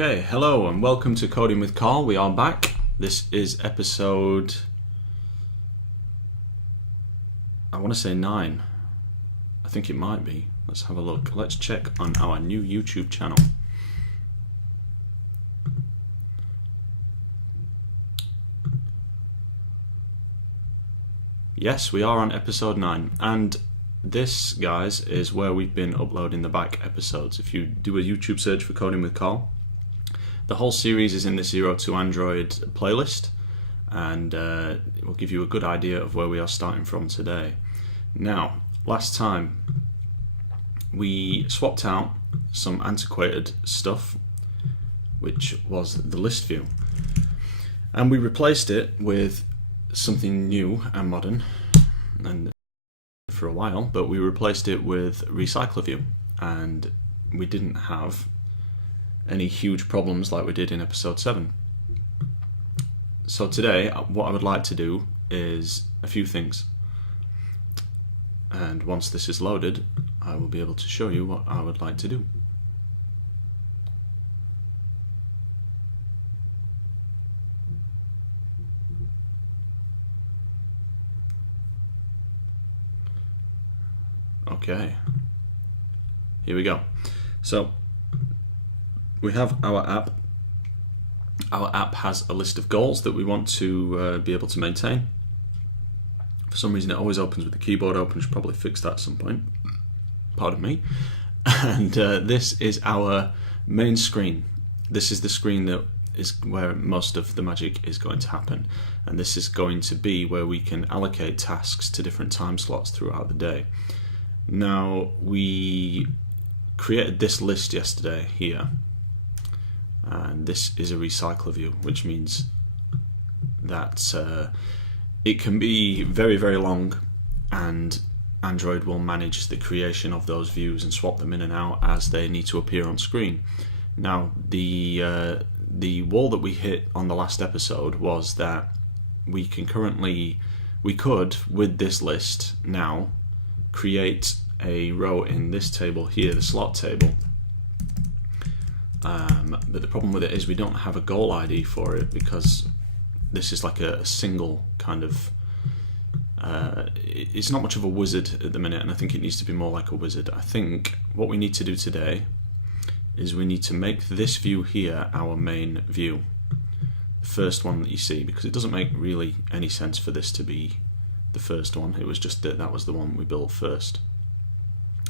Okay, hello and welcome to Coding with Carl. We are back. This is episode, I want to say 9. I think it might be. Let's have a look. Let's check on our new YouTube channel. Yes, we are on episode 9, and this, guys, is where we've been uploading the back episodes. If you do a YouTube search for Coding with Carl, the whole series is in the 0 to Android playlist, and it will give you a good idea of where we are starting from today. Now, last time we swapped out some antiquated stuff, which was the ListView, and we replaced it with something new and modern, and for a while, but we replaced it with RecyclerView, and we didn't have any huge problems like we did in episode 7. So today, what I would like to do is a few things, and once this is loaded, I will be able to show you what I would like to do. Okay, here we go. So we have our app. Our app has a list of goals that we want to be able to maintain. For some reason it always opens with the keyboard open. Should probably fix that at some point. Pardon me. And this is our main screen. This is the screen that is where most of the magic is going to happen. And this is going to be where we can allocate tasks to different time slots throughout the day. Now, we created this list yesterday here, and this is a recycler view, which means that it can be very, very long, and Android will manage the creation of those views and swap them in and out as they need to appear on screen. Now, the wall that we hit on the last episode was that we could, with this list now, create a row in this table here, the slot table, but the problem with it is we don't have a goal ID for it, because this is like a single kind of it's not much of a wizard at the minute, and I think it needs to be more like a wizard. I think what we need to do today is we need to make this view here our main view, the first one that you see, because it doesn't make really any sense for this to be the first one. It was just that was the one we built first.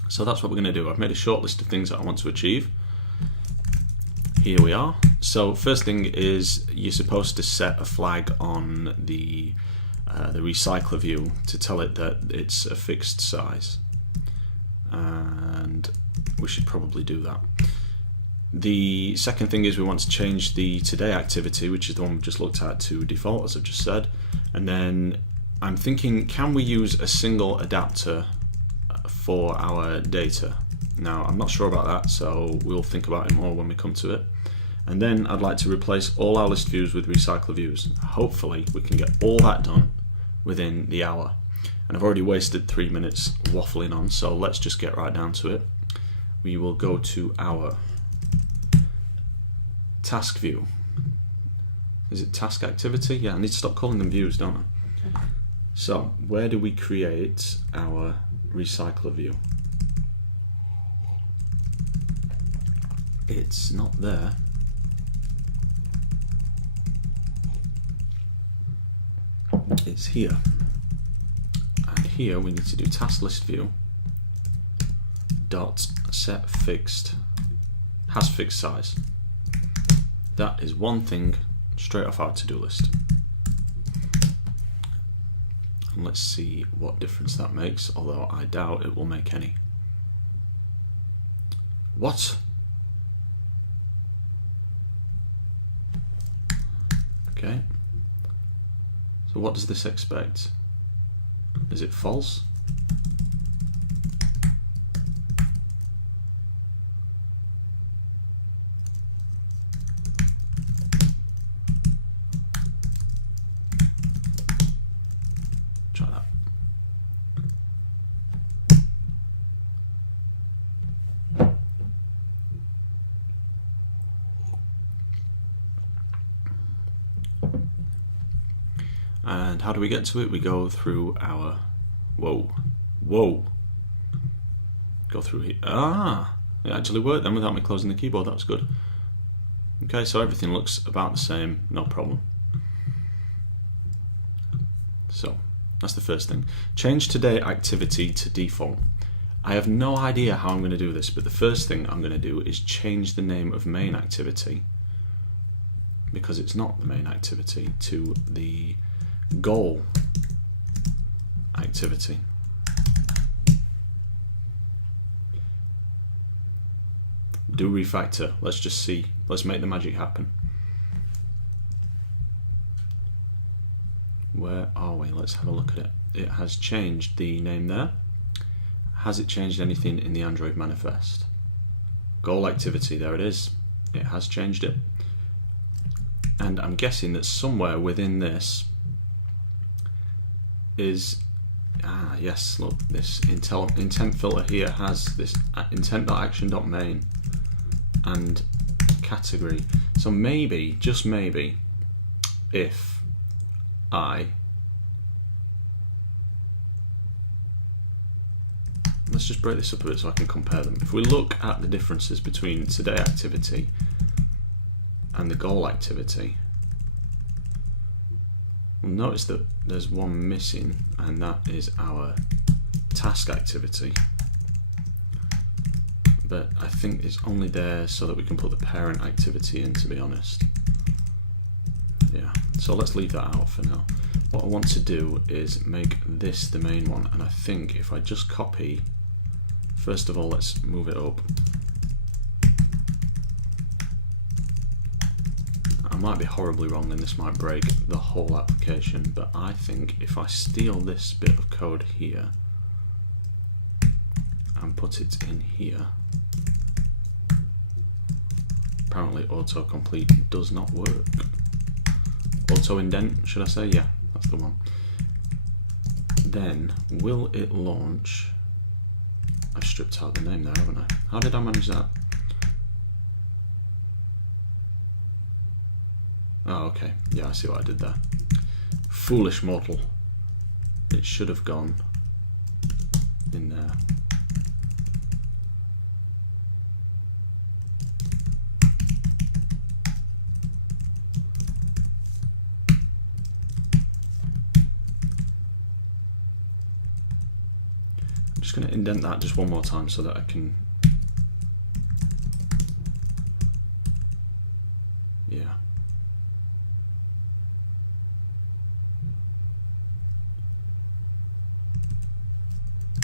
So that's what we're going to do. I've made a short list of things that I want to achieve. Here we are. So first thing is you're supposed to set a flag on the recycler view to tell it that it's a fixed size, and we should probably do that. The second thing is we want to change the today activity, which is the one we just looked at, to default, as I've just said. And then I'm thinking, can we use a single adapter for our data? Now, I'm not sure about that, so we'll think about it more when we come to it. And then I'd like to replace all our list views with recycler views. Hopefully we can get all that done within the hour. And I've already wasted 3 minutes waffling on, so let's just get right down to it. We will go to our task view. Is it task activity? Yeah, I need to stop calling them views, don't I? So, where do we create our recycler view? It's not there. It's here. And here we need to do task list view dot set fixed has fixed size. That is one thing straight off our to-do list. And let's see what difference that makes, although I doubt it will make any. What? Okay. So what does this expect? Is it false? Try that. And how do we get to it? We go through our, whoa, go through here. Ah, it actually worked then without me closing the keyboard. That was good. Okay, so everything looks about the same, no problem. So that's the first thing. Change today activity to default. I have no idea how I'm going to do this, but the first thing I'm going to do is change the name of main activity, because it's not the main activity, to the goal activity. Do refactor. Let's just see. Let's make the magic happen. Where are we? Let's have a look at it. It has changed the name there. Has it changed anything in the Android manifest? Goal activity, there it is. It has changed it. And I'm guessing that somewhere within this is, yes, look, this intent filter here has this intent.action.main and category. So maybe, just maybe, if let's just break this up a bit so I can compare them. If we look at the differences between today activity and the goal activity, we'll notice that there's one missing, and that is our task activity. But I think it's only there so that we can put the parent activity in, to be honest. Yeah, so let's leave that out for now. What I want to do is make this the main one, and I think if I just copy, first of all, let's move it up. I might be horribly wrong and this might break the whole application, but I think if I steal this bit of code here and put it in here, apparently autocomplete does not work. Auto indent, should I say? Yeah, that's the one. Then will it launch? I've stripped out the name there, haven't I? How did I manage that? Oh, okay. Yeah, I see what I did there. Foolish mortal. It should have gone in there. I'm just going to indent that just one more time so that I can, yeah.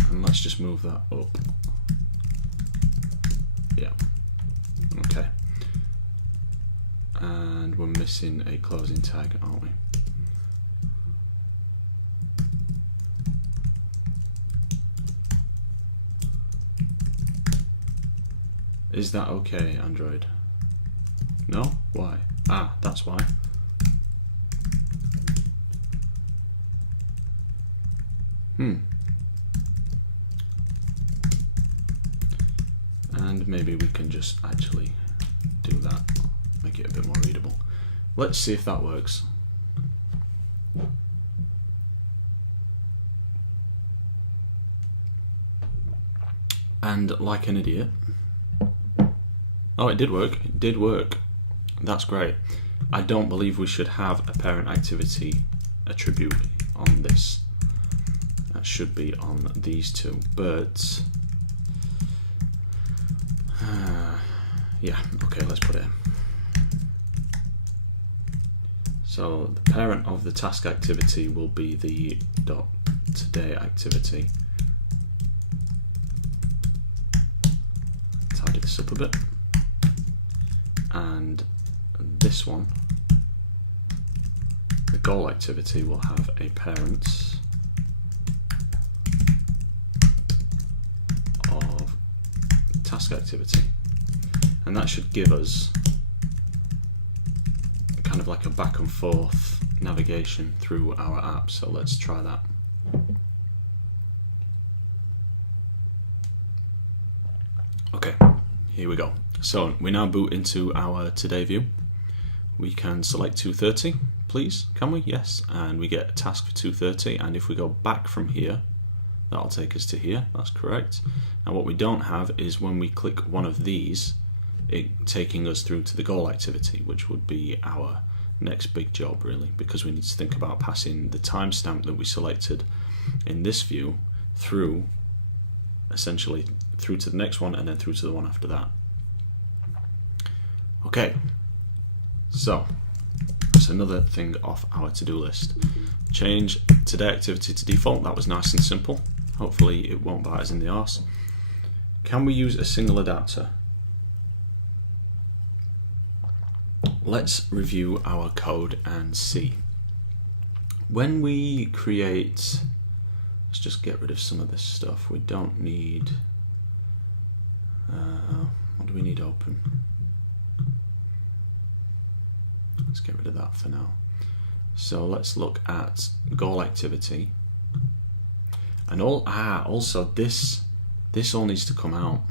And let's just move that up. Yeah. Okay. And we're missing a closing tag, aren't we? Is that okay, Android? No? Why? Ah, that's why. And maybe we can just actually do that, make it a bit more readable. Let's see if that works. And like an idiot, oh, it did work. It did work. That's great. I don't believe we should have a parent activity attribute on this. That should be on these two, but yeah, okay, let's put it in. So the parent of the task activity will be the .today activity. Tidy this up a bit. And this one, the goal activity, will have a parent of task activity, and that should give us kind of like a back and forth navigation through our app. So let's try that. Okay, here we go. So we now boot into our Today view. we can select 230, please, can we? Yes, and we get a task for 230, and if we go back from here, that'll take us to here, that's correct. And what we don't have is when we click one of these, it taking us through to the goal activity, which would be our next big job really, because we need to think about passing the timestamp that we selected in this view through, essentially through to the next one and then through to the one after that. Okay, so that's another thing off our to-do list. Change today activity to default. That was nice and simple. Hopefully it won't bite us in the arse. Can we use a single adapter? Let's review our code and see. When we create, let's just get rid of some of this stuff. We don't need, what do we need open? Let's get rid of that for now. So let's look at goal activity. And also this all needs to come out.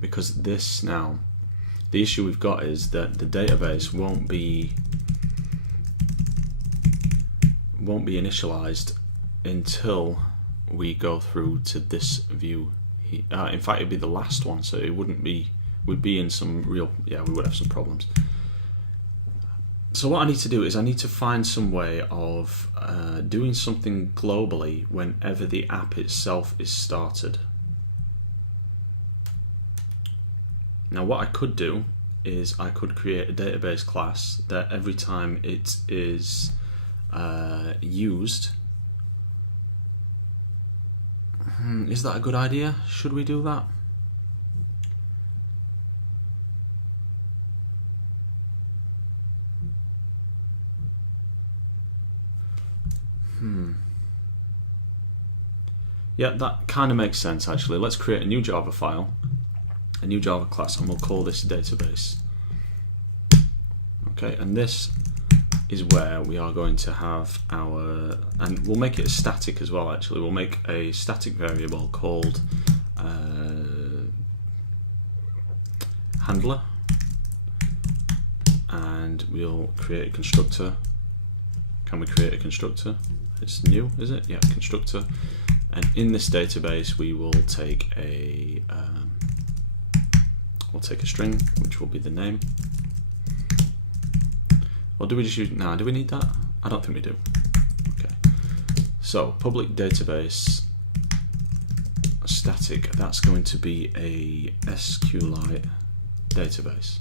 Because this now, the issue we've got is that the database won't be initialized until we go through to this view. In fact, it'd be the last one, so it wouldn't be. We'd be in some real, yeah, we would have some problems. So what I need to do is I need to find some way of doing something globally whenever the app itself is started. Now what I could do is I could create a database class that every time it is used. Is that a good idea? Should we do that? Yeah, that kind of makes sense actually. Let's create a new Java file, a new Java class, and we'll call this database. Okay, and this is where we are going to have our, and we'll make it a static as well actually. We'll make a static variable called handler, and we'll create a constructor. Can we create a constructor? It's new, is it? Yeah, constructor. And in this database, we will take a string, which will be the name. Or do we just use? Nah, do we need that? I don't think we do. Okay. So public database static. That's going to be a SQLite database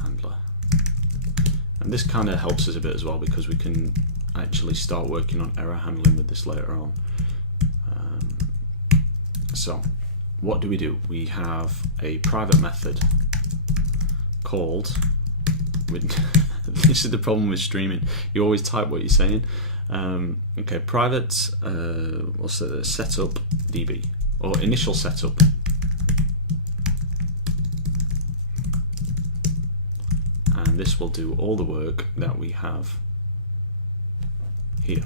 handler. And this kind of helps us a bit as well because we can actually start working on error handling with this later on. So what do? We have a private method called, this is the problem with streaming, you always type what you're saying. Okay, private, we'll say setup DB, or initial setup. And this will do all the work that we have here.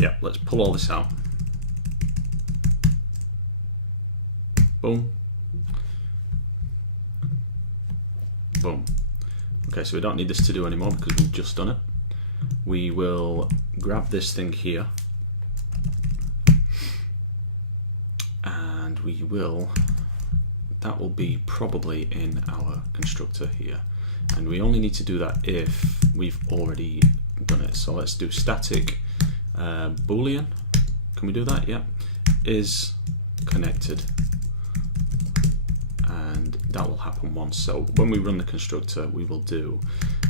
Yeah, let's pull all this out. Boom. Boom. Okay, so we don't need this to do anymore because we've just done it. We will grab this thing here and we will, that will be probably in our constructor here, and we only need to do that if we've already done it. So let's do static Boolean. Can we do that? Yeah. Is connected, and that will happen once. So when we run the constructor, we will do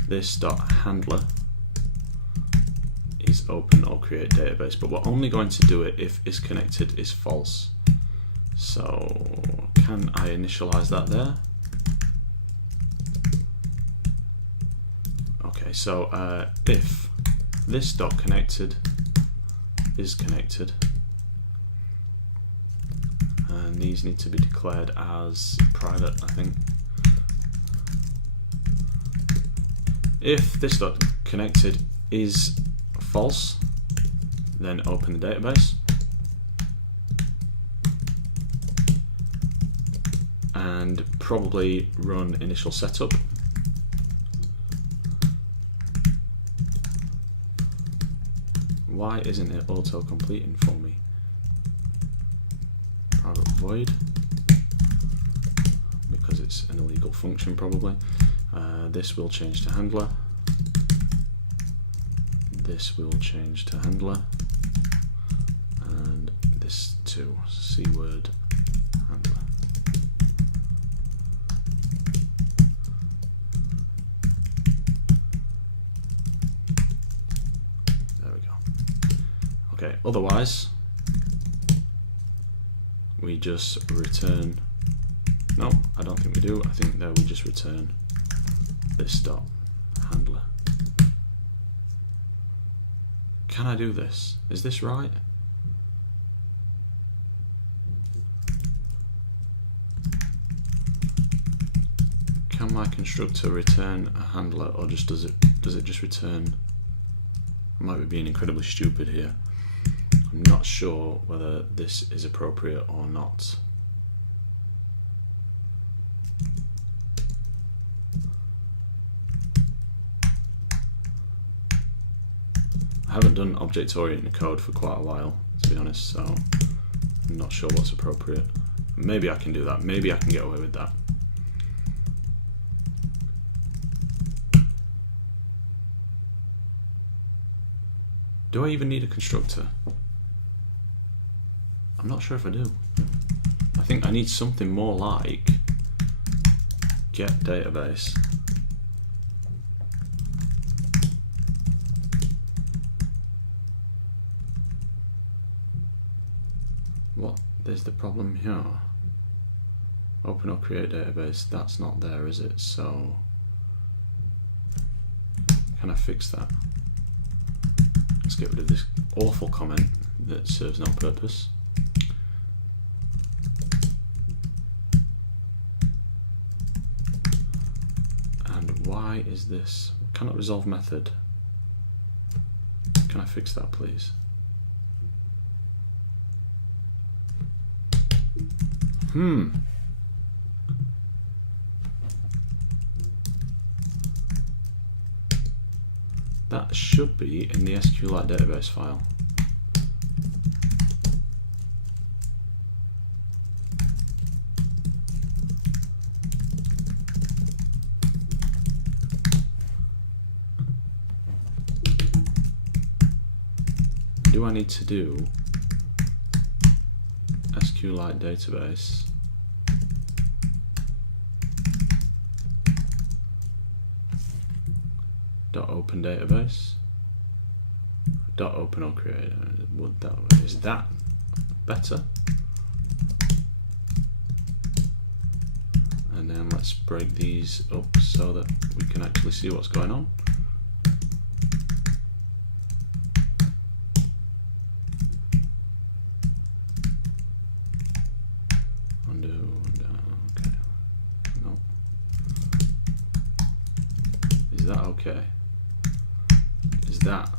this dot handler is open or create database, but we're only going to do it if is connected is false. So can I initialize that there? Okay, so if this dot connected is connected, and these need to be declared as private, I think. If this dot connected is false, then open the database and probably run initial setup. Why isn't it auto completing for me? Private void, because it's an illegal function probably. This will change to handler. This will change to handler, and this to C-word handler. There we go. Okay, otherwise we just return, no, I don't think we do. I think that we just return this dot handler. Can I do this? Is this right? Can my constructor return a handler, or just does it just return? I might be being incredibly stupid here. I'm not sure whether this is appropriate or not. I haven't done object-oriented code for quite a while, to be honest, so I'm not sure what's appropriate. Maybe I can do that. Maybe I can get away with that. Do I even need a constructor? I'm not sure if I do. I think I need something more like get database. What is the problem here? Open or create database, that's not there, is it? So can I fix that? Let's get rid of this awful comment that serves no purpose. And why is this? Cannot resolve method. Can I fix that, please? That should be in the SQLite database file. Do I need to do SQLite database dot open database dot open or create? Is that better? And then let's break these up so that we can actually see what's going on. Okay, is that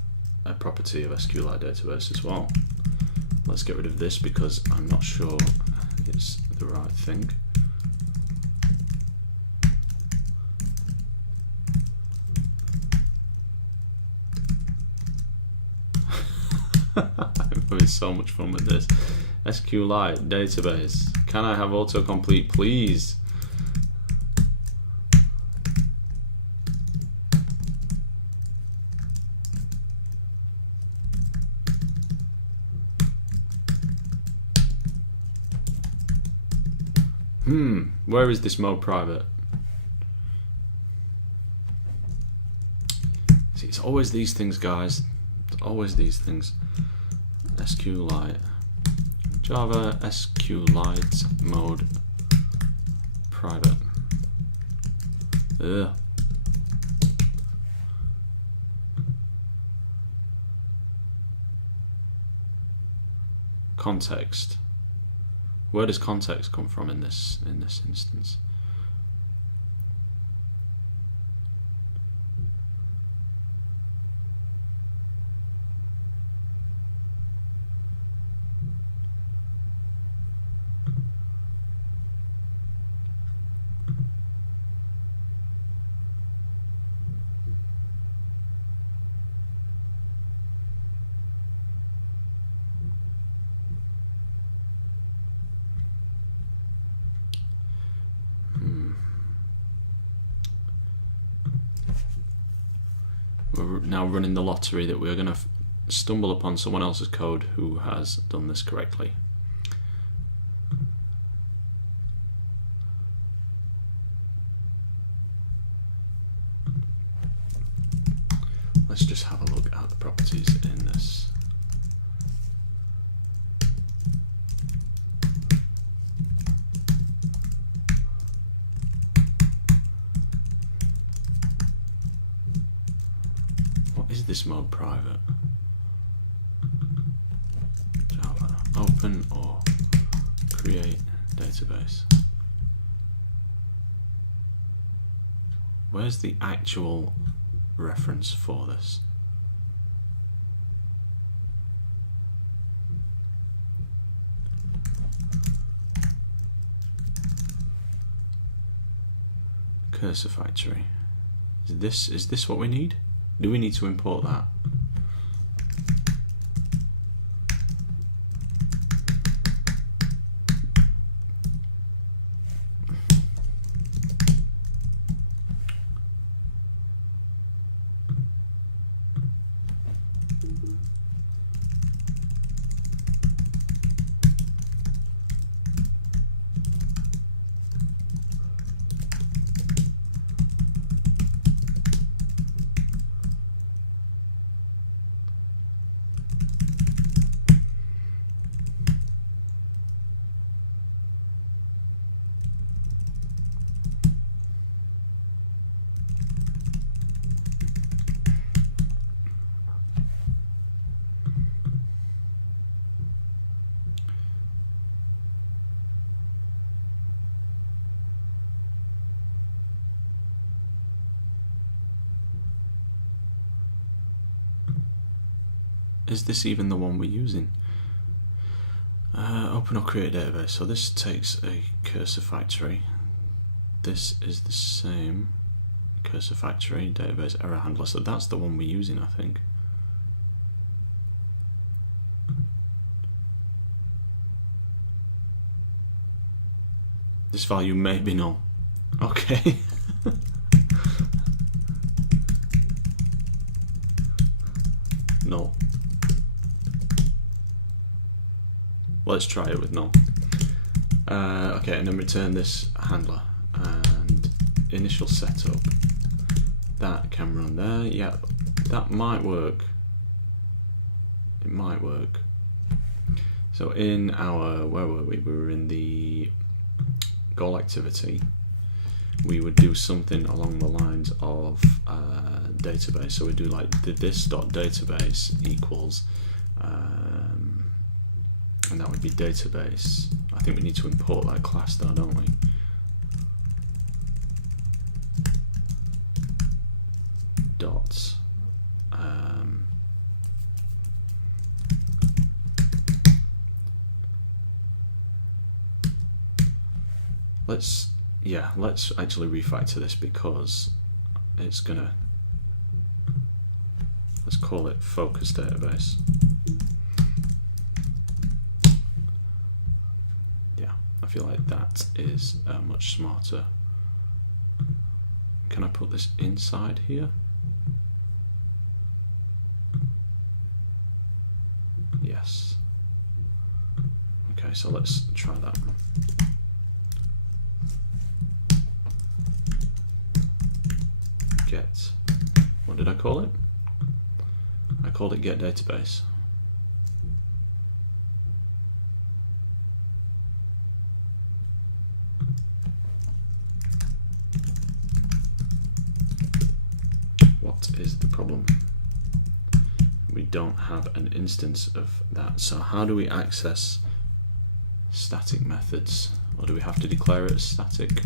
a property of SQLite database as well? Let's get rid of this because I'm not sure it's the right thing. I'm having so much fun with this. SQLite database. Can I have autocomplete, please? Where is this mode private? See, it's always these things, guys. It's always these things. SQLite. Java SQLite mode private. Ugh. Context. Where does context come from in this instance? we're now running the lottery that we're going to stumble upon someone else's code who has done this correctly. Let's just have a look at the properties in this. What is this mode private? Java, open or create database. Where's the actual reference for this? Cursor factory. Is this what we need? Do we need to import that? Is this even the one we're using? Open or create database. So this takes a cursor factory. This is the same cursor factory database error handler. So that's the one we're using, I think. This value may be null. Okay. Null. Let's try it with null. Okay, and then return this handler and initial setup. That can run there. Yeah, that might work. It might work. So in our, where were we? We were in the goal activity. We would do something along the lines of database. So we do like this.database equals, and that would be database. I think we need to import that class though, don't we? Dots. Let's actually refactor this because it's gonna, let's call it focus database. Yeah, I feel like that is much smarter. Can I put this inside here? Yes. Okay, so let's try that. Get, what did I call it? I called it get database. What is the problem? We don't have an instance of that. So how do we access static methods? Or do we have to declare it as static?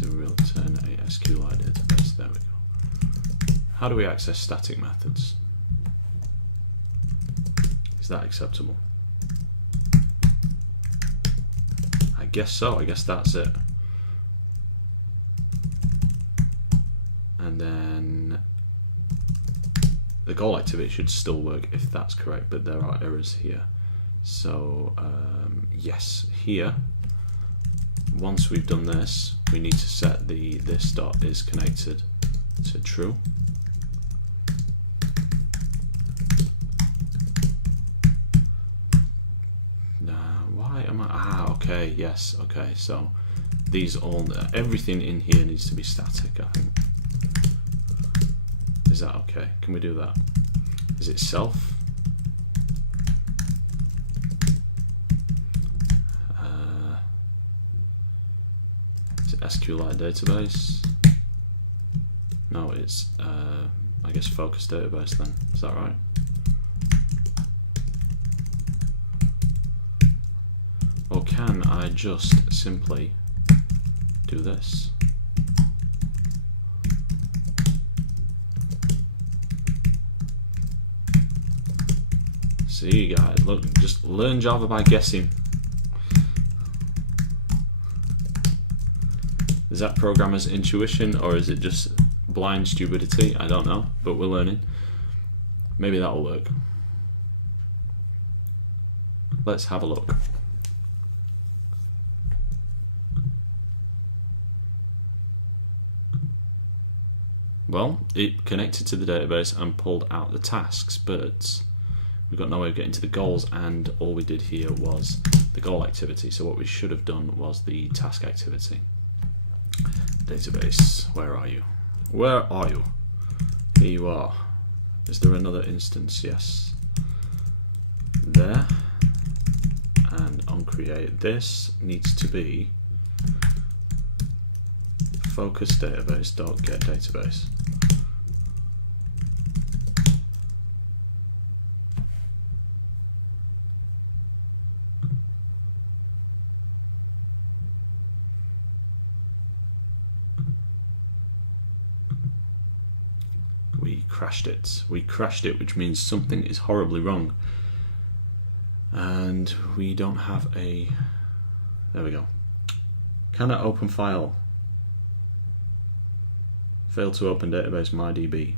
To return a SQLite database. There we go. How do we access static methods? Is that acceptable? I guess so. I guess that's it. And then the goal activity should still work if that's correct, but there are errors here. So yes, here once we've done this, we need to set the this dot is connected to true. Why am I? Okay, yes, okay. So these all, everything in here needs to be static, I think. Is that okay? Can we do that? Is it self? Is it SQLite database? No, it's I guess focus database then. Is that right? Or can I just simply do this? See guys, look, just learn Java by guessing. Is that programmer's intuition or is it just blind stupidity? I don't know, but we're learning. Maybe that'll work. Let's have a look. Well, it connected to the database and pulled out the tasks, but we've got no way of getting to the goals, and all we did here was the goal activity. So what we should have done was the task activity. Database, where are you? Where are you? Here you are. Is there another instance? Yes. There. And on create, this needs to be focus database.get database. We crashed it. We crashed it, which means something is horribly wrong. And we don't have a... There we go. Cannot open file. Failed to open database MyDB.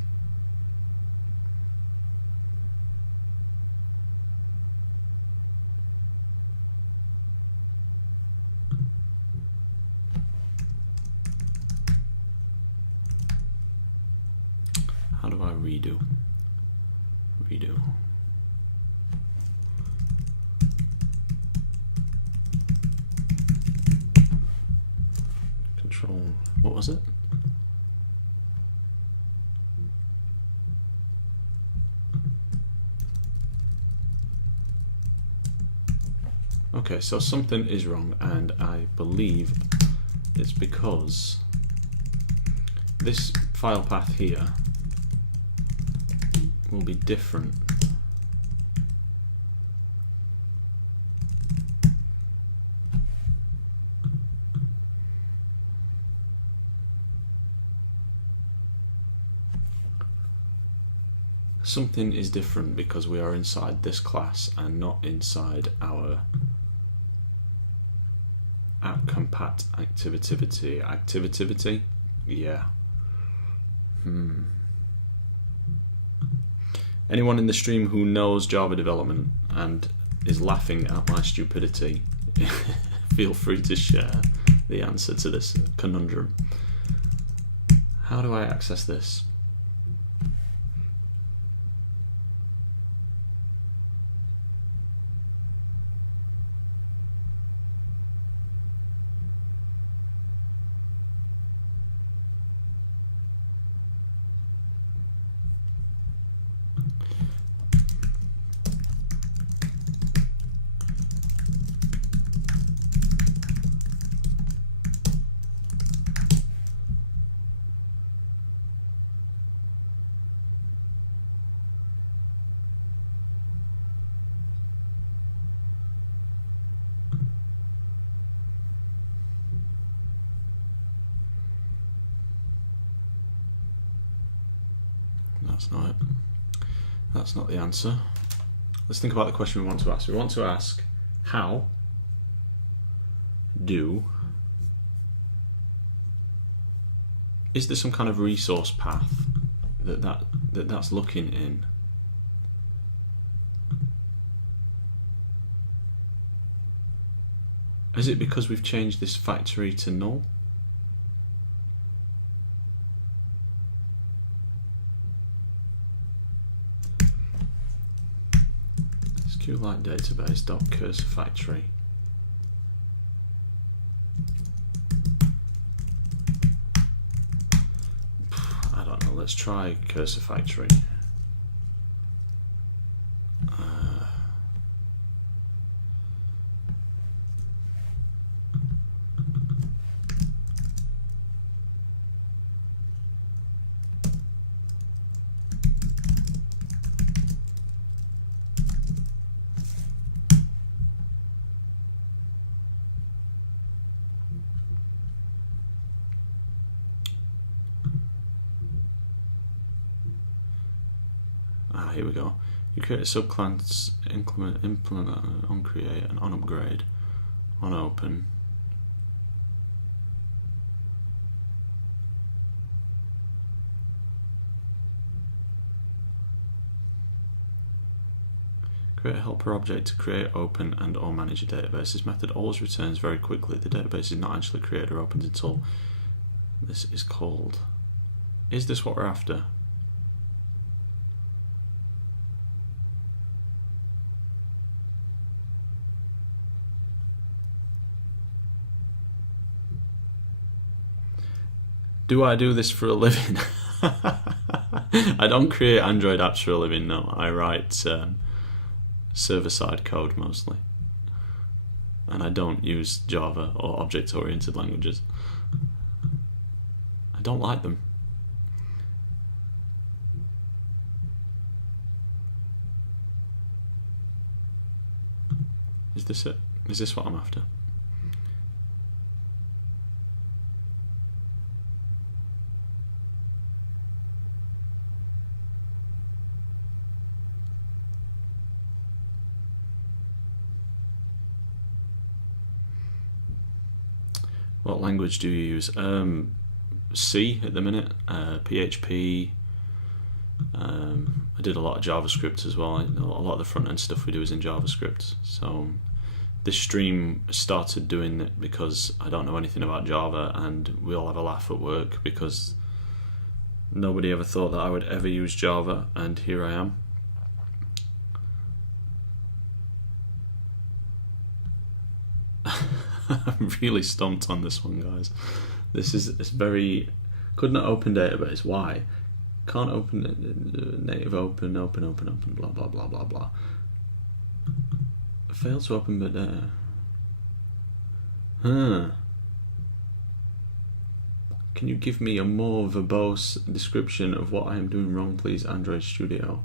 How do I redo? Redo. Control, what was it? Okay, so something is wrong, and I believe it's because this file path here will be different. Something is different because we are inside this class and not inside our app compat activity. Yeah. Anyone in the stream who knows Java development and is laughing at my stupidity, feel free to share the answer to this conundrum. How do I access this? That's not it. That's not the answer. Let's think about the question we want to ask. We want to ask, how do... Is there some kind of resource path that's looking in? Is it because we've changed this factory to null? SQLite database.cursor factory. I don't know, let's try cursor factory. Here we go. You create a subclass, implement on create and on upgrade, on open. Create a helper object to create, open, and or manage a database. This method always returns very quickly. The database is not actually created or opened until this is called. Is this what we're after? Do I do this for a living? I don't create Android apps for a living, no. I write server-side code mostly. And I don't use Java or object-oriented languages. I don't like them. Is this it? Is this what I'm after? What language do you use? C at the minute, PHP. I did a lot of JavaScript as well. A lot of the front end stuff we do is in JavaScript. So this stream started doing it because I don't know anything about Java, and we all have a laugh at work because nobody ever thought that I would ever use Java, and here I am. I'm really stumped on this one, guys. This is very... Could not open database. Why? Can't open native open, blah, blah, blah, blah, blah. Failed to open, but... Can you give me a more verbose description of what I am doing wrong, please, Android Studio?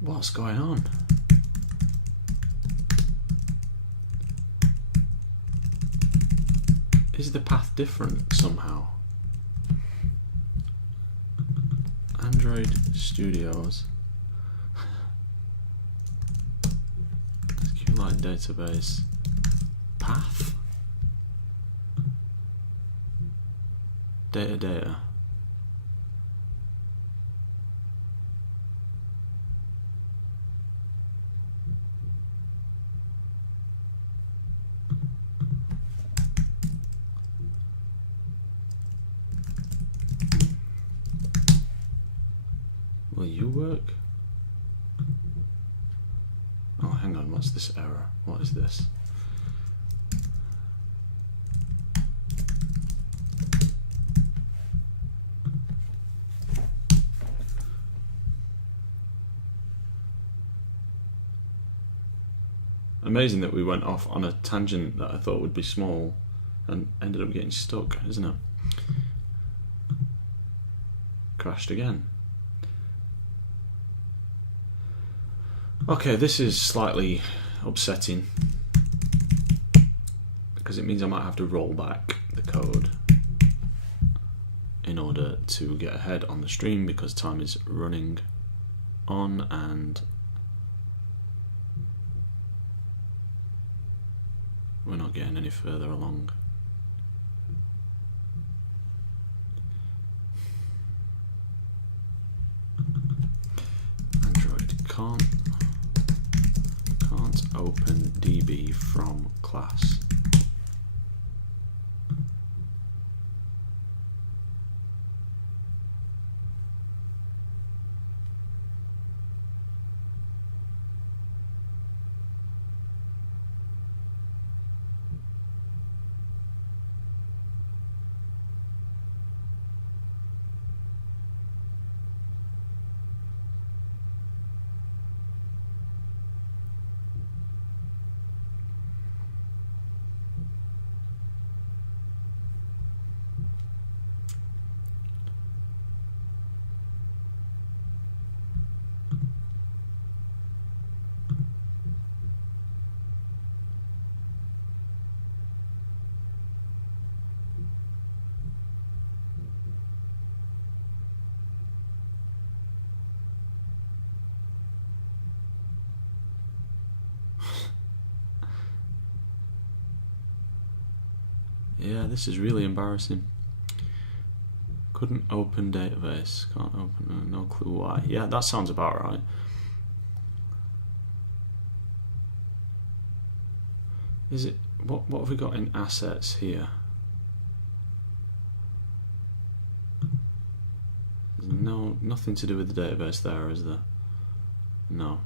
What's going on? Is the path different somehow? Android Studios. SQLite database. Path? Data. Will you work? Oh, hang on, what's this error? What is this? Amazing that we went off on a tangent that I thought would be small and ended up getting stuck, isn't it? Crashed again. Okay, this is slightly upsetting because it means I might have to roll back the code in order to get ahead on the stream because time is running on and we're not getting any further along. can't open DB from class. Yeah, this is really embarrassing. Couldn't open database. Can't open. No clue why. Yeah, that sounds about right. Is it? What have we got in assets here? No, nothing to do with the database there, is there? No.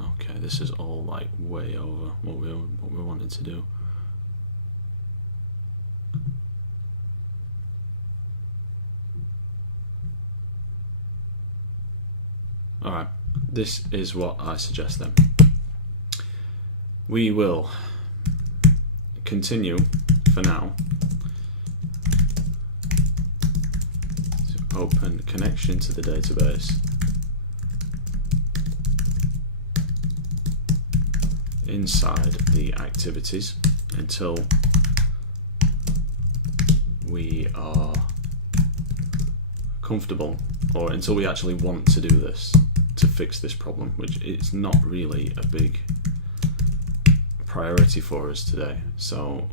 Okay, this is all like way over what we wanted to do. Alright, this is what I suggest then. We will continue for now to open connection to the database inside the activities until we are comfortable, or until we actually want to do this to fix this problem, which is not really a big priority for us today. So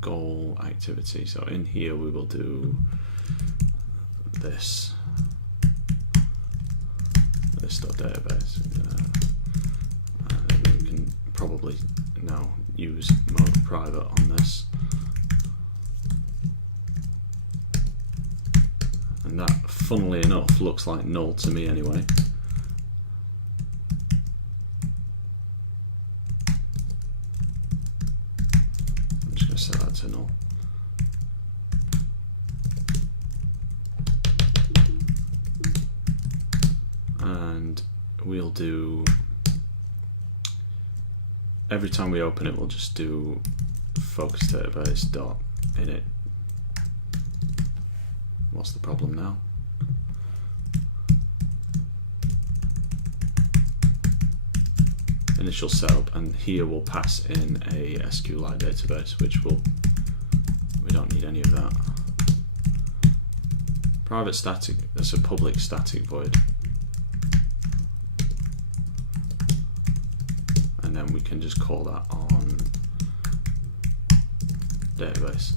goal activity, so in here we will do this.database, and then we can probably now use mode private on this, and that, funnily enough, looks like null to me anyway. I'm just going to set that to null. And we'll do, every time we open it, we'll just do focus database dot init. What's the problem now? Initial setup, and here we'll pass in a SQLite database, which we don't need any of that. Private static, that's a public static void. And then we can just call that on database.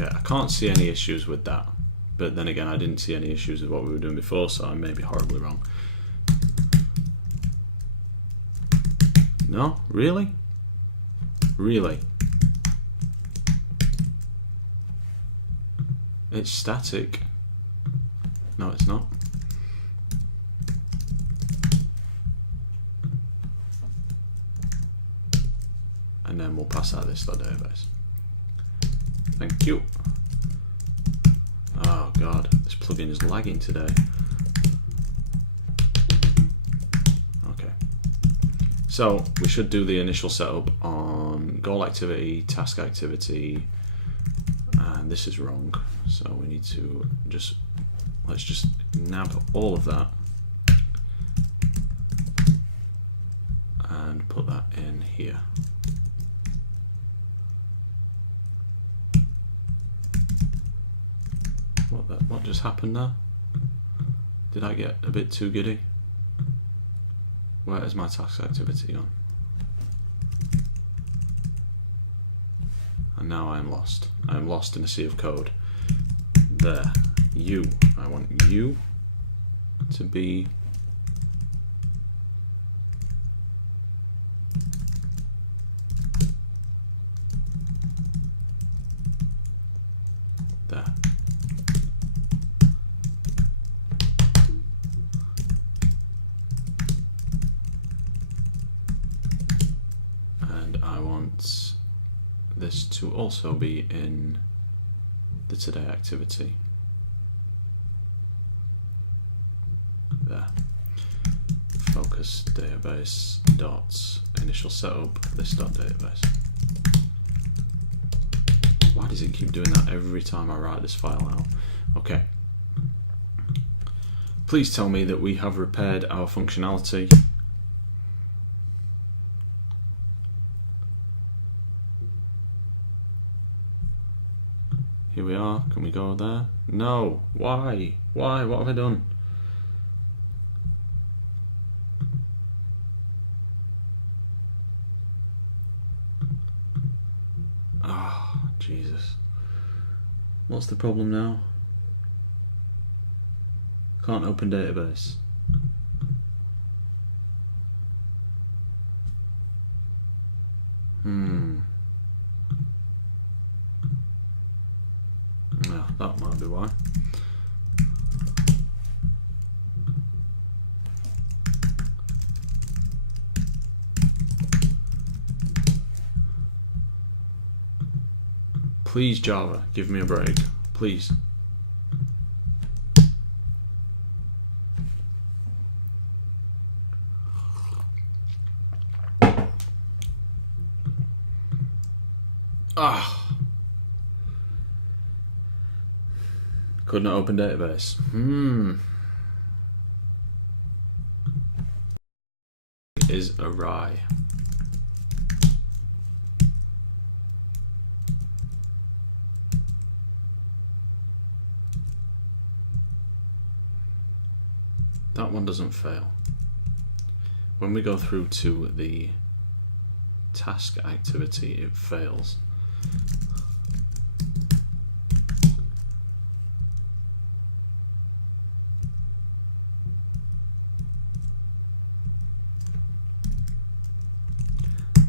Okay, I can't see any issues with that, but then again, I didn't see any issues with what we were doing before, so I may be horribly wrong. No? Really? Really? It's static. No, it's not. And then we'll pass out this database. Thank you. Oh god, this plugin is lagging today. Okay. So we should do the initial setup on goal activity, task activity, and this is wrong. So we need to let's just nab all of that and put that in here. What What just happened there? Did I get a bit too giddy? Where is my task activity on? And now I am lost. I am lost in a sea of code. There. You. I want you to be there. And I want this to also be in the today activity. There. Focus database dot initial setup this dot database. Why does it keep doing that every time I write this file out? Okay. Please tell me that we have repaired our functionality. Here we are. Can we go there? No. Why? Why? What have I done? Oh, Jesus. What's the problem now? Can't open database. Yeah, that might be why. Please, Java, give me a break. Please. Ah. Couldn't open database. Is awry. That one doesn't fail. When we go through to the task activity, it fails.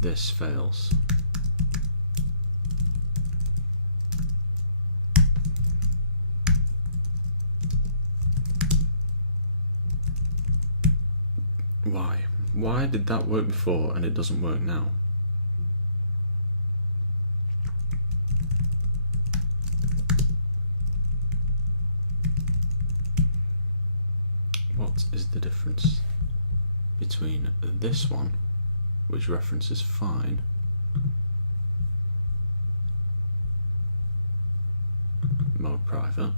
This fails. Why? Why did that work before and it doesn't work now? What is the difference between this one, which references fine, mode private,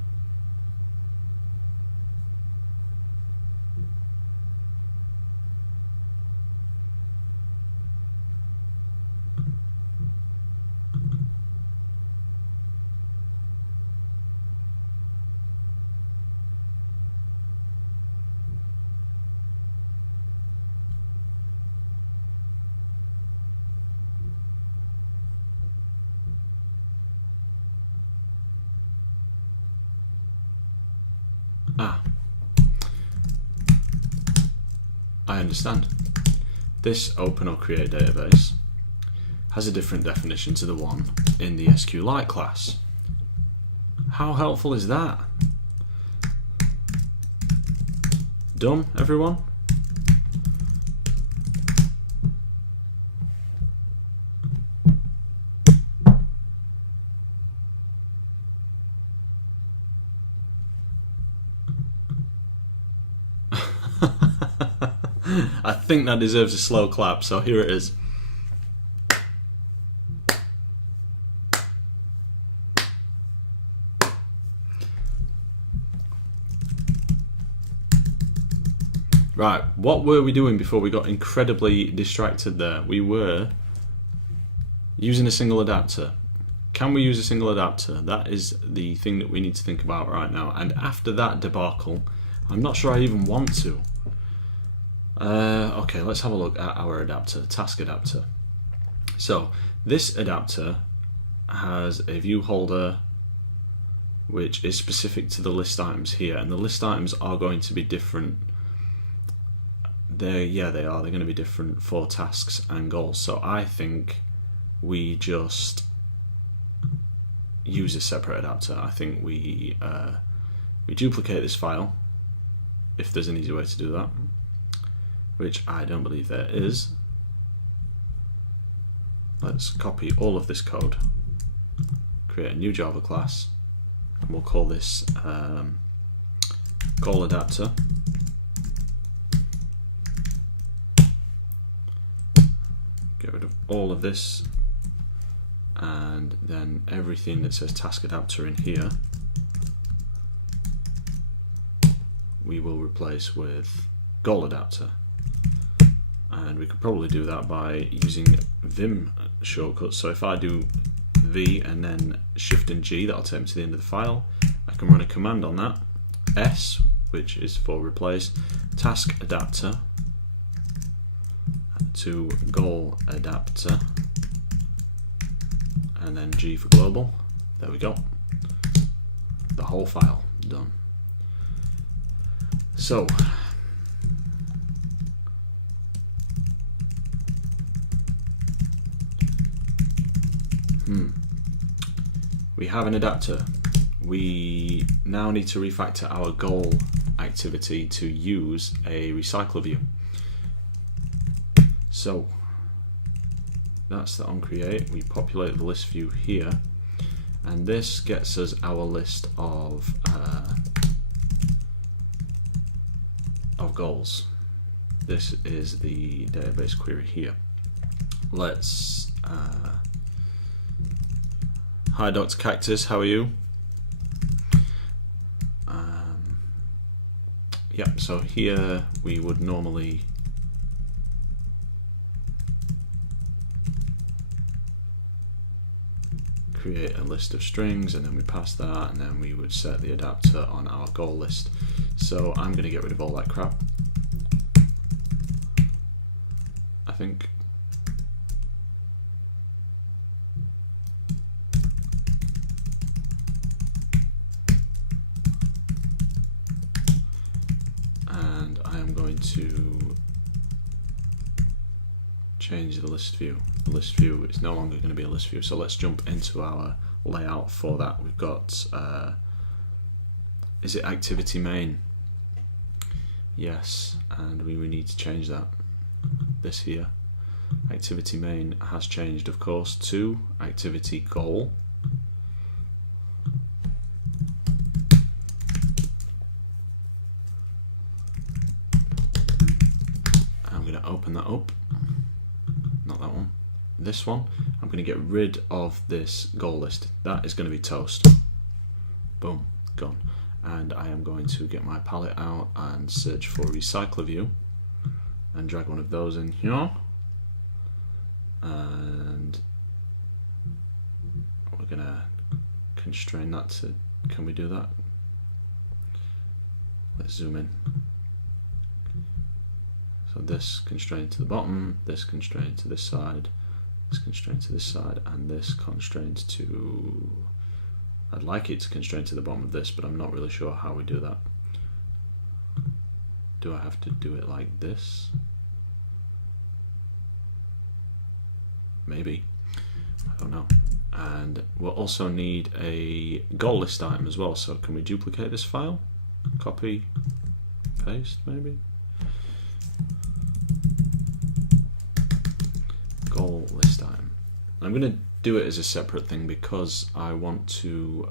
I understand. This open or create database has a different definition to the one in the SQLite class. How helpful is that? Dumb, everyone? I think that deserves a slow clap, so here it is. Right, what were we doing before we got incredibly distracted there? We were using a single adapter, can we use a single adapter? That is the thing that we need to think about right now. And after that debacle, I'm not sure I even want to. Okay, let's have a look at our adapter, task adapter. So this adapter has a view holder which is specific to the list items here, and the list items are going to be different. They are. They're going to be different for tasks and goals. So I think we just use a separate adapter. I think we duplicate this file, if there's an easy way to do that, which I don't believe there is. Let's copy all of this code, create a new Java class, and we'll call this goal adapter. Get rid of all of this, and then everything that says task adapter in here we will replace with goal adapter. And we could probably do that by using Vim shortcuts. So if I do V and then Shift and G, that'll take me to the end of the file. I can run a command on that, S, which is for replace, task adapter to goal adapter, and then G for global. There we go. The whole file done. So we have an adapter. We now need to refactor our goal activity to use a RecyclerView. So that's the onCreate. We populate the list view here, and this gets us our list of goals. This is the database query here. Let's hi Dr. Cactus, how are you? Yep, so here we would normally create a list of strings, and then we pass that, and then we would set the adapter on our goal list. So I'm going to get rid of all that crap, I think. And I am going to change the list view. The list view is no longer going to be a list view. So let's jump into our layout for that. We've got, is it activity main? Yes, and we need to change that. This here, activity main has changed, of course, to activity goal. I'm going to open that up. Not that one. This one. I'm going to get rid of this goal list. That is going to be toast. Boom, gone. And I am going to get my palette out and search for RecyclerView and drag one of those in here. And we're going to constrain that to, can we do that? Let's zoom in. So this constrained to the bottom, this constrained to this side, this constrained to this side, and this constrained to, I'd like it to constrain to the bottom of this, but I'm not really sure how we do that. Do I have to do it like this? Maybe. I don't know. And we'll also need a goal list item as well. So can we duplicate this file? Copy, paste, maybe? Goal list item. I'm going to do it as a separate thing because I want to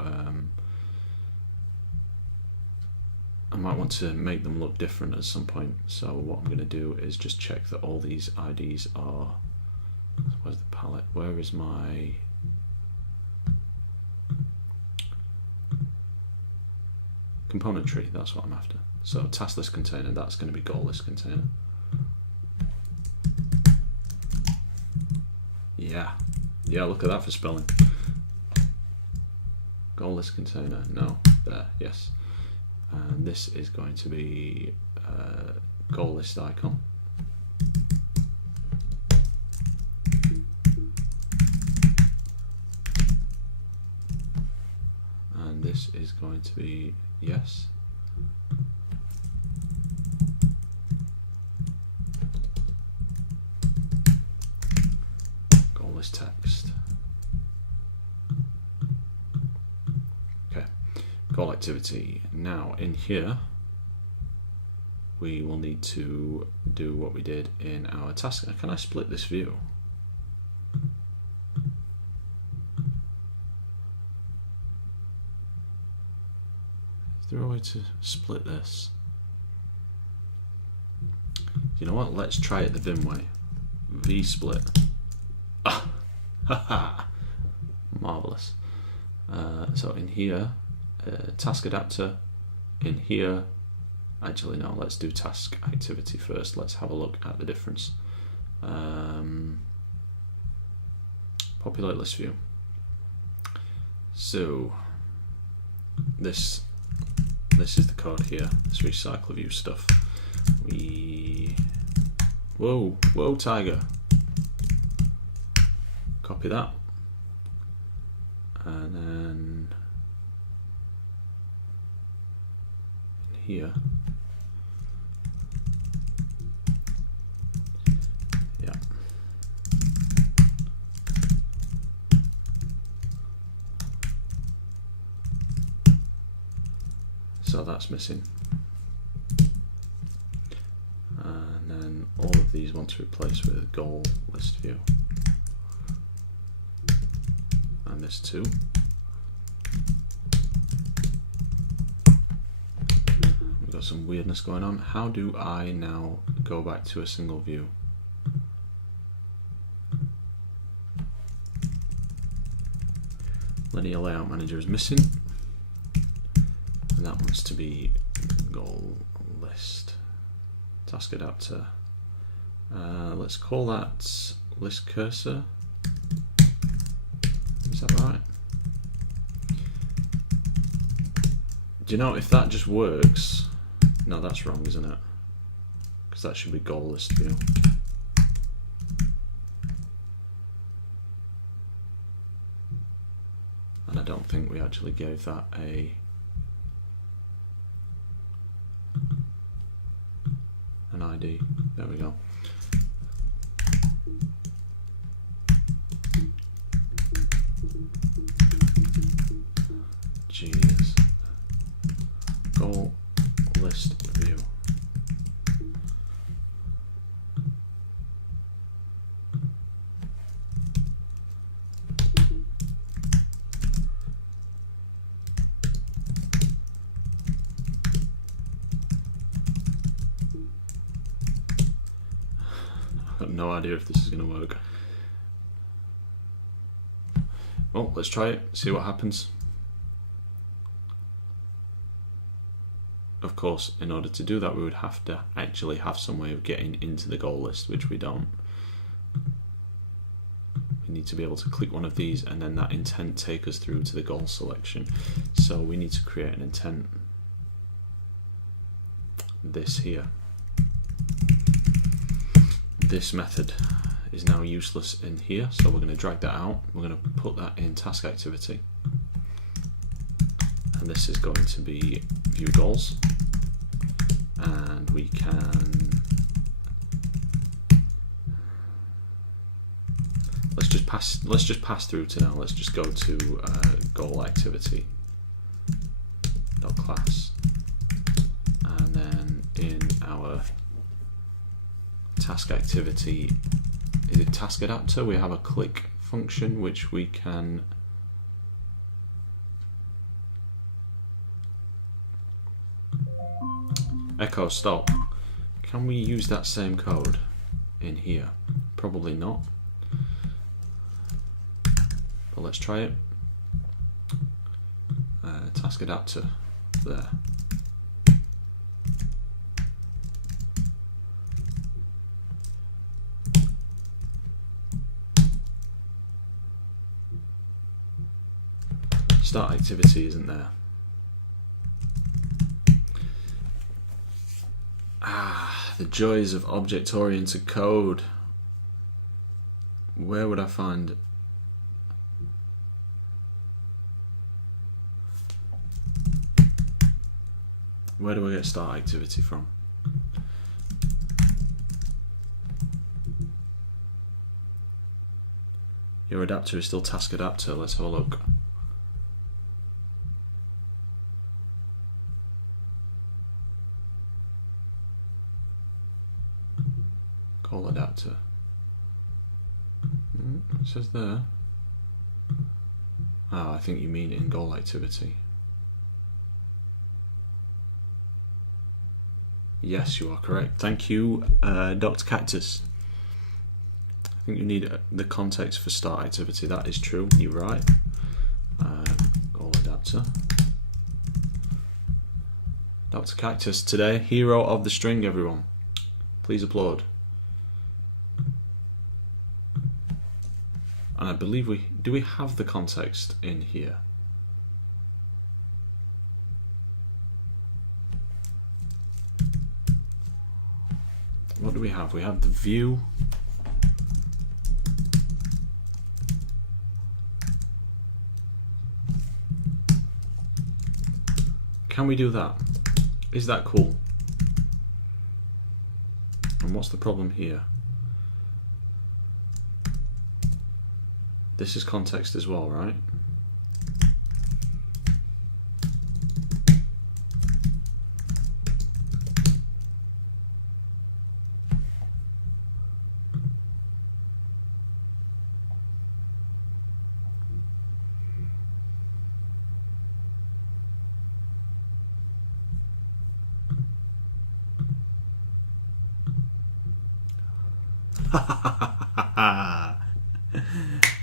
I might want to make them look different at some point. So what I'm going to do is just check that all these IDs are, where's the palette, where is my component tree, that's what I'm after. So task list container, that's going to be goal list container. Yeah, look at that for spelling. goal list container, no, there, yes. And this is going to be goal list icon. And this is going to be yes. Goal list text. Okay, goal activity. Now in here we will need to do what we did in our task. Can I split this view? Is there a way to split this? You know what? Let's try it the Vim way. V split. Ah, haha, marvelous. So in here, task adapter. In here, actually no. Let's do task activity first. Let's have a look at the difference. Populate list view. So this is the code here. This RecyclerView stuff. Whoa, tiger. Copy that, and then in here, yeah. So that's missing. And then all of these want to replace with goal list view. And this too. We've got some weirdness going on. How do I now go back to a single view? Linear layout manager is missing. And that wants to be goal list. Task adapter. Let's call that list cursor. Is that right? Do you know if that just works? No, that's wrong, isn't it? Because that should be goal list view. And I don't think we actually gave that an ID. There we go. Genius. Goal list view. I've got no idea if this is going to work. Well, let's try it, see what happens. Of course, in order to do that, we would have to actually have some way of getting into the goal list, which we don't. We need to be able to click one of these and then that intent take us through to the goal selection. So we need to create an intent. This here. This method is now useless in here, so we're going to drag that out. We're going to put that in task activity. And this is going to be view goals, and we can let's just pass through to now. Let's just go to goal activity dot class, and then in our task activity, is it task adapter? We have a click function which we can echo stop. Can we use that same code in here? Probably not. But let's try it. Task adapter there. start activity isn't there. The joys of object-oriented code. Where would I find? Where do I get start activity from? Your adapter is still task adapter. Let's have a look. Call adapter. It says there. I think you mean in goal activity. Yes, you are correct. Thank you, Dr. Cactus. I think you need the context for start activity. That is true. You're right. Goal adapter. Dr. Cactus today, hero of the string, everyone. Please applaud. And I believe we have the context in here. What do we have? We have the view. Can we do that? Is that cool? And what's the problem here? This is context as well, right?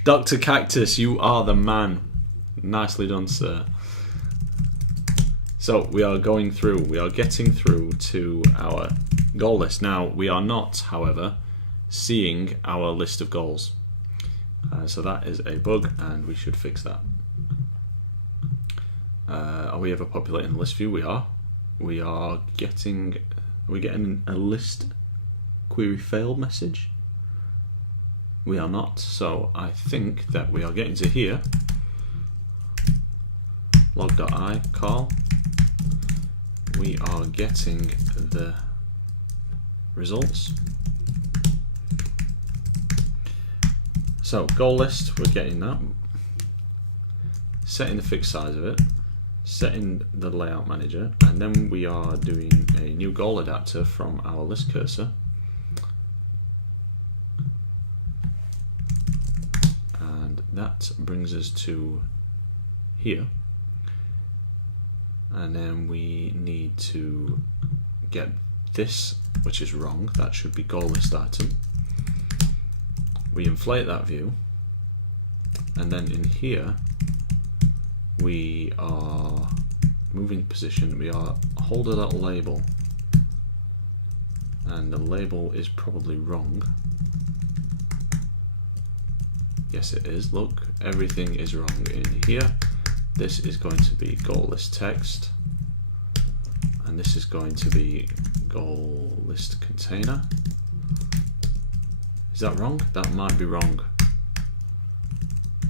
Dr. Cactus, you are the man. Nicely done, sir. So we are getting through to our goal list. Now, we are not, however, seeing our list of goals. So that is a bug, and we should fix that. Are we ever populating the list view? We are. Are we getting a list query failed message? We are not, so I think that we are getting to here. Log.I, call. We are getting the results. So, goal list, we're getting that. Setting the fixed size of it. Setting the layout manager. And then we are doing a new goal adapter from our list cursor. That brings us to here, and then we need to get this, which is wrong. That should be goal list item. We inflate that view, and then in here we are moving position. We are hold of that label, and the label is probably wrong. Yes, it is. Look, everything is wrong in here. This is going to be goal list text, and this is going to be goal list container. Is that wrong? That might be wrong.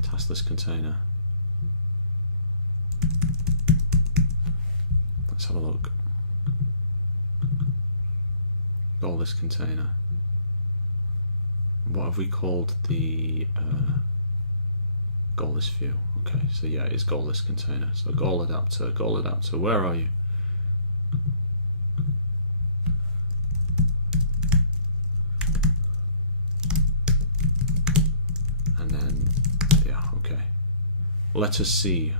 Task list container. Let's have a look. Goal list container. What have we called the goal list view? Okay, so yeah, it's goal list container. So goal adapter, where are you? And then, yeah, okay. Let us see.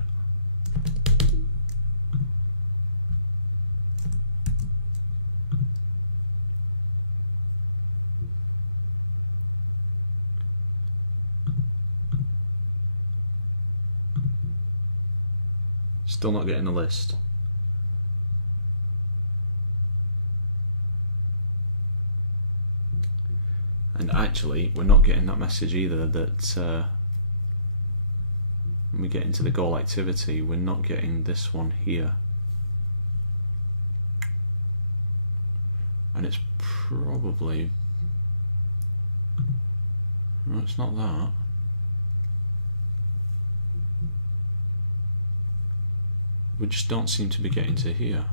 Still not getting a list. And actually, we're not getting that message either that when we get into the goal activity, we're not getting this one here. And it's probably, no, it's not that. We just don't seem to be getting to here.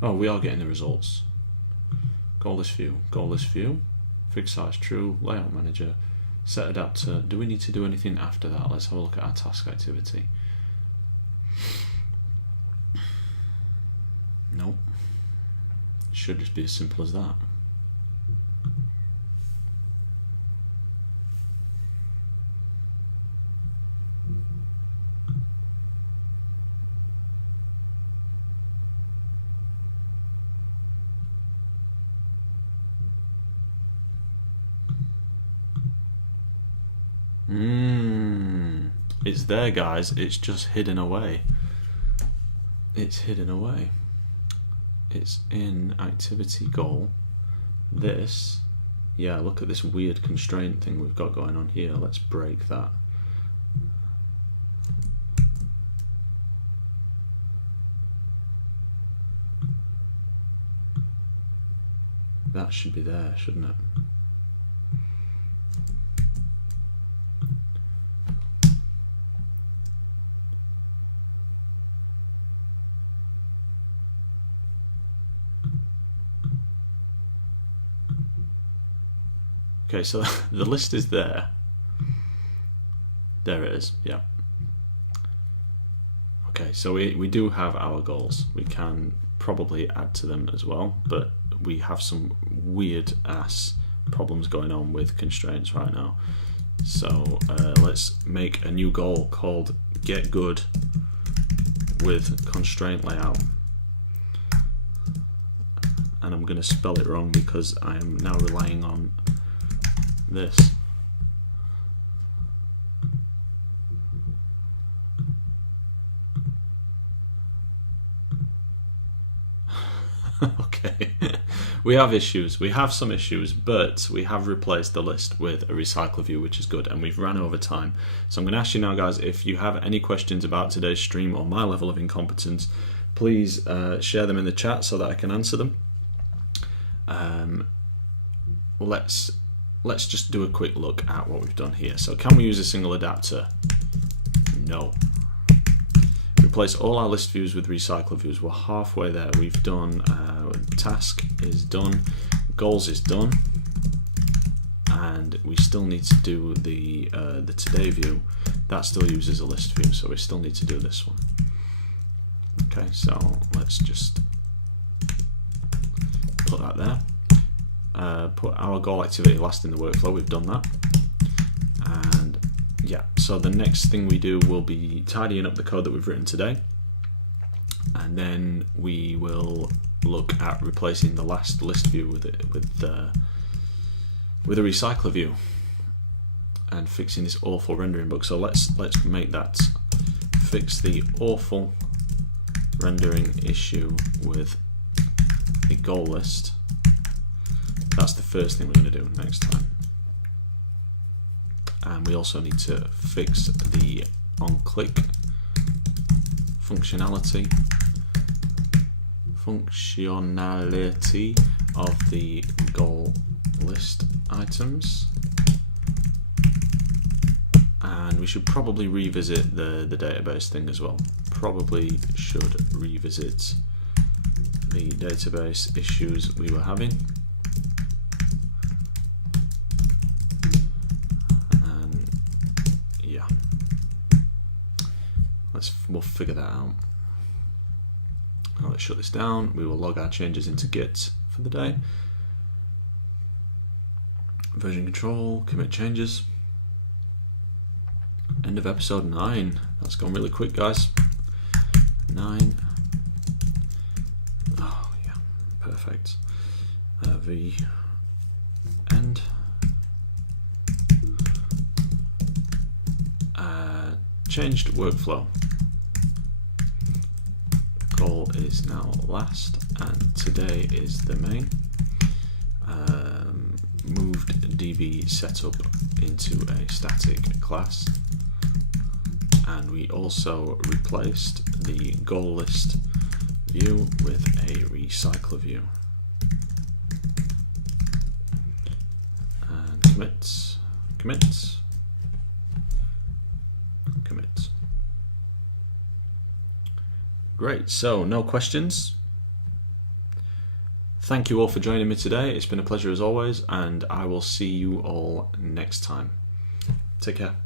Oh, we are getting the results. Goal list view, fixed size true, layout manager, set adapter. Do we need to do anything after that? Let's have a look at our task activity. Nope. It should just be as simple as that. It's there, guys. It's just hidden away. It's hidden away. It's in activity goal. This, yeah, look at this weird constraint thing we've got going on here. Let's break that. That should be there, shouldn't it? Okay, so the list is there. There it is, yeah. Okay, so we do have our goals. We can probably add to them as well, but we have some weird ass problems going on with constraints right now. So let's make a new goal called Get Good with Constraint Layout. And I'm going to spell it wrong because I am now relying on this. Okay, we have issues. We have some issues, but we have replaced the list with a RecyclerView, which is good, and we've ran over time. So I'm going to ask you now, guys, if you have any questions about today's stream or my level of incompetence, please share them in the chat so that I can answer them. Let's just do a quick look at what we've done here. So can we use a single adapter? No. Replace all our list views with recycler views. We're halfway there. We've done task is done, goals is done, and we still need to do the today view. That still uses a list view, so we still need to do this one. Okay, so let's just put that there. Put our goal activity last in the workflow. We've done that, and yeah, so the next thing we do will be tidying up the code that we've written today, and then we will look at replacing the last list view with a recycler view and fixing this awful rendering bug. So let's make that, fix the awful rendering issue with a goal list. That's the first thing we're going to do next time. And we also need to fix the on-click functionality of the goal list items. And we should probably revisit the database thing as well. Probably should revisit the database issues we were having. We'll figure that out. Now let's shut this down. We will log our changes into Git for the day. Version control, commit changes. End of episode 9. That's gone really quick, guys. 9. Oh yeah, perfect. V end. Changed workflow. Goal is now last, and today is the main. Moved DB setup into a static class. and we also replaced the goal list view with a recycler view. And commits, commits, commits. Great, so no questions. Thank you all for joining me today. It's been a pleasure as always, and I will see you all next time. Take care.